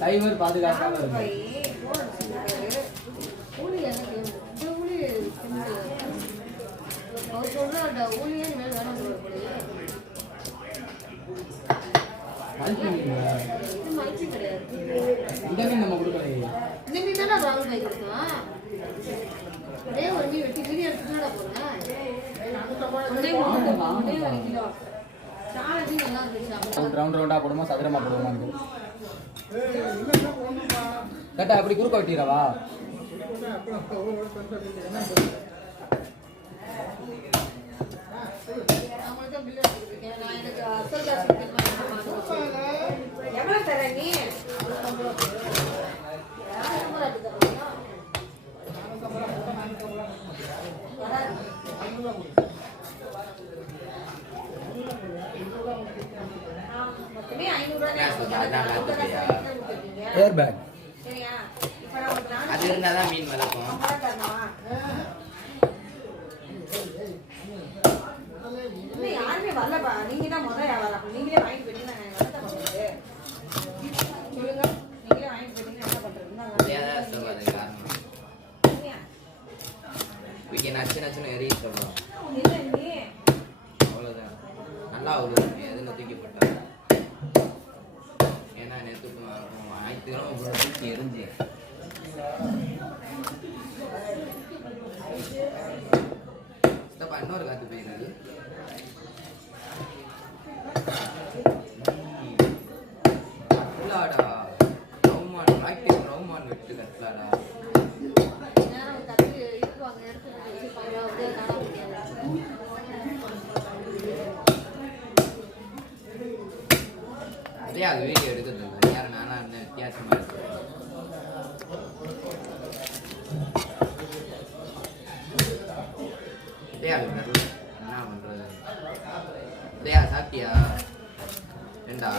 Timer பாதுகாக்காம இந்த மீன் நம்ம கொடுக்கலையே. இந்த மீன் தானே ராகுல் பாய் கொடுத்தான். ஒரே ஒரு மீன் வெட்டி மீன் எடுத்துட்டு போறேன். ரவுண்ட் ரவுண்டா போடுமா சதுரமா போடுமா? கரெக்டா அப்படி குறுக்க வெட்டிடவா? எவ்வளவு தர நீ? ஏர் பேக் அது இருந்தாதான் மீன் வளர்க்கும். யாருமே வரலப்பா, நீங்க தான் முதல் வியாபாரம். நீங்களே வாங்கிட்டு போயிட்டீங்க. சொல்லுங்க, நீங்களே வாங்கிட்டு போயிட்டீங்க என்ன பண்றது? காரணம் நச்சு நச்சுன்னு எரிய சொல்றோம். அவ்வளவுதான். நல்லா ஒரு எதுல தூக்கி போட்டாங்க. ஏன்னா நேற்று 1000 கிராம் தூக்கி எரிஞ்சு இன்னொரு காத்து போயிருந்தது. கட்லாடா ரவுமான் ராக்கெட் ரவுமான் விட்டு கட்லாடா. அதே அது வீடியோ எடுக்கிறது யாரும் நானா இருந்தேன் வித்தியாசமா இருக்கு. அது வரல என்ன பண்றது? சாப்பிட்டியா? ஏண்டா